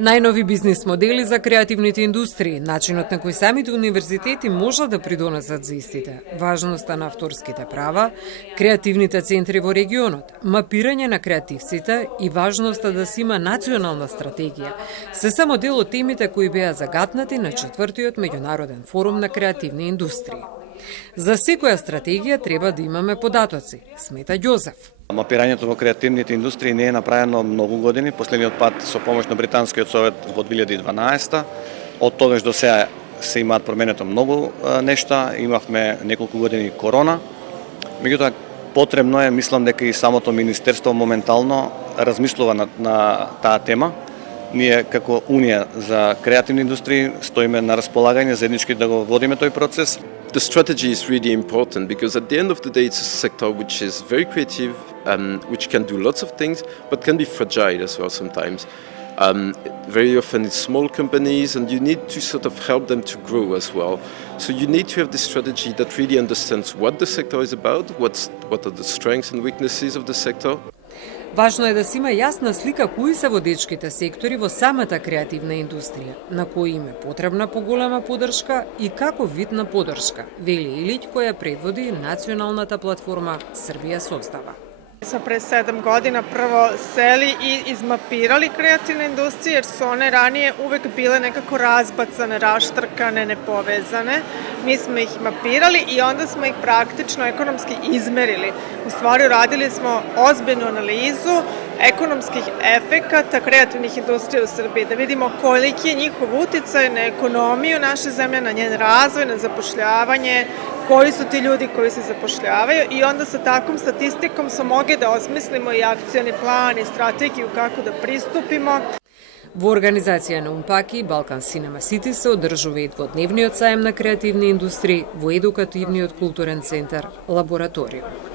Најнови бизнис модели за креативните индустрии, начинот на кој самите универзитети можат да придонесат за истите, важноста на авторските права, креативните центри во регионот, мапирање на креативците и важноста да се има национална стратегија, се само дел од темите кои беа загатнати на 4-тиот меѓународен форум на креативни индустрии. За секоја стратегија треба да имаме податоци, смета Ѓозеф. Мапирањето во креативните индустрии не е направено многу години, последниот пат со помош на Британскиот совет во 2012. Од тогаш до сега се имаат променето многу нешта, имавме неколку години корона. Меѓутоа, потребно е, мислам дека и самото министерство моментално размислува на таа тема. Ние како Унија за креативни индустрии стоиме на располагање заеднички да го водиме тој процес. The strategy is really important because at the end of the day it's a sector which is very creative, which can do lots of things, but can be fragile as well sometimes. Very often it's small companies and you need to sort of help them to grow as well. So you need to have this strategy that really understands what the sector is about, what are the strengths and weaknesses of the sector. Важно е да се има јасна слика кои се водечките сектори во самата креативна индустрија, на кои им е потребна поголема поддршка и каков вид на поддршка, вели Илиќ која предводи националната платформа Србија создава. Smo pre 7 godina prvo seli i izmapirali kreativne industrije jer su one ranije uvek bile nekako razbacane, raštrkane, nepovezane. Mi smo ih mapirali i onda smo ih praktično ekonomski izmerili. U stvari uradili smo ozbiljnu analizu ekonomskih efekata kreativnih industrija u Srbiji, da vidimo koliki je njihov uticaj na ekonomiju naše zemlje, na njen razvoj, na zapošljavanje, koji su ti ljudi koji se zapošljavaju i onda sa takvom statistikom smo mogli da osmislimo i akcioni plan i strategiju kako da pristupimo. Во организација на Умпаки, Балкан Cinema City се одржува и дводневниот сајм на креативни индустрии во едукативниот културен центар Лабораториум.